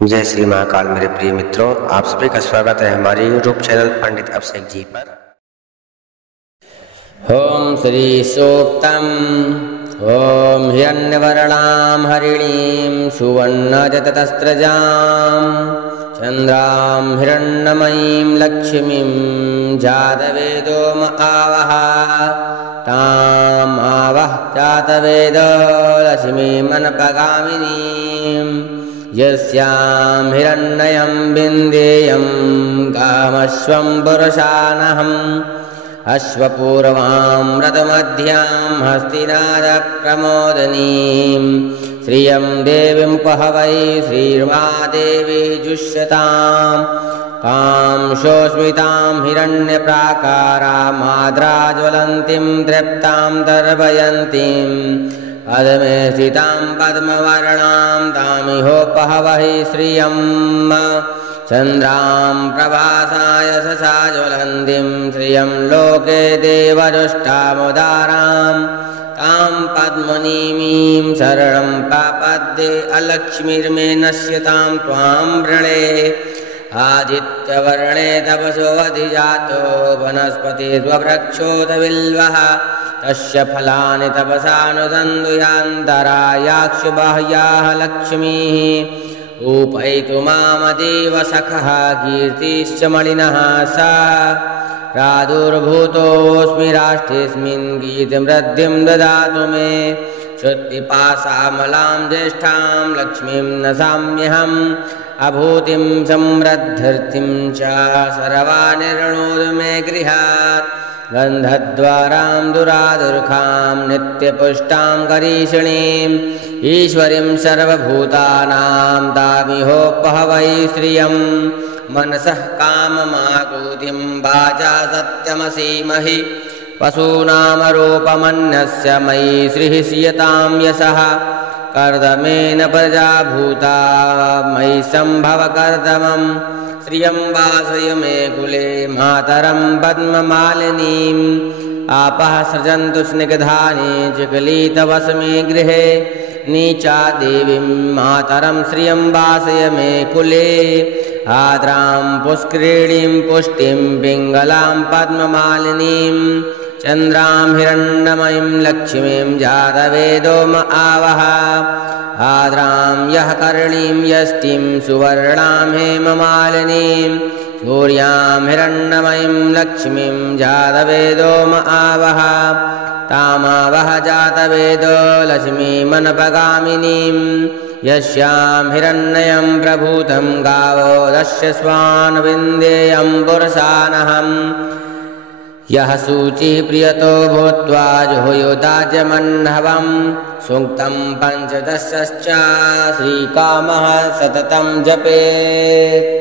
जय श्री महाकाल। मेरे प्रिय मित्रों, आप सभी का स्वागत है हमारे यूट्यूब चैनल पंडित अभिषेक जी पर। ओम श्री सूक्तम। ओम हिरण्यवर्णां हरिणीं सुवर्णजततस्रजां चन्द्रां हिरण्मयीं लक्ष्मीं जातवेदो आवह ताम् आवह जातवेदो लक्ष्मीमनपगामिनीं यस्यां हिरण्मयं विन्देयं कामश्वं पुरुषानहम् अश्वपूर्वां रथमध्यां हस्तिनादप्रमोदनीं श्रियं देवीं पहवै श्रीर्वादेवी जुष्यतां कांशोस्मितां हिरण्यप्राकारामाद्राज्वलन्तीं तृप्तां दर्पयन्तीं पद्मे स्थितां पद्मवर्णां तामिहोपहवै श्रियं चन्द्रां प्रभासाय ससाज्वलन्तीं श्रियं लोके देवदुष्टामुदारां तां पद्मनीमीं शरणं प्रपद्ये अलक्ष्मीर्मे नश्यतां त्वां वृणे आदित्यवर्णे तपसो अधिजातो वनस्पतिर्वृक्षोत बिल्वः तस्य फलानि तपसानुदन्दुयान्तरायाक्षु बाह्याः लक्ष्मीः उपैतु मामदेव सखः कीर्तिश्च मलिनः सा प्रादुर्भूतोऽस्मि राष्ट्रेऽस्मिन् कीर्तिमृद्धिं ददातु मे श्रुतिपाशामलां ज्येष्ठां लक्ष्मीं न साम्यहम् अभूतिं समृद्धिर्थिं च सर्वानिर्णोतु मे गृहात् गन्धद्वारां दुरादुर्खां नित्यपुष्टां करीषिणीम् ईश्वरीं सर्वभूतानां तामिहोपहवै श्रियं मनसः काममाकुतिं वाचा सत्यमसीमहि पशूनामरूपमन्यस्य मयि श्रीः श्रियतां यशः कर्दमेन प्रजाभूता मयि सम्भव कर्दमम् श्रियं वासय मे कुले मातरं पद्ममालिनीम् आपः सृजन्तु स्निग्धानि चिकलितवसमे गृहे नीचा देवीं मातरं श्रियं वासय मे कुले आद्रां पुष्करिणीं पुष्टिं पिङ्गलां पद्ममालिनीं चन्द्रां हिरण्मयीं लक्ष्मीं जातवेदो आवह आद्रां यः कर्णीं यष्टिं सुवर्णां हेममालिनीं सूर्यां हिरण्मयीं लक्ष्मीं जातवेदो आवह तामावह जातवेदो लक्ष्मीमनपगामिनीं यस्यां हिरण्मयं प्रभूतं गावो दश्यस्वान् विन्देयं पुरुषानहम् यः शुचिः प्रियतो भूत्वा जुहुयुदाज्यमह्नवं सूक्तं पञ्चदशश्च श्रीकामः सततं जपेत्।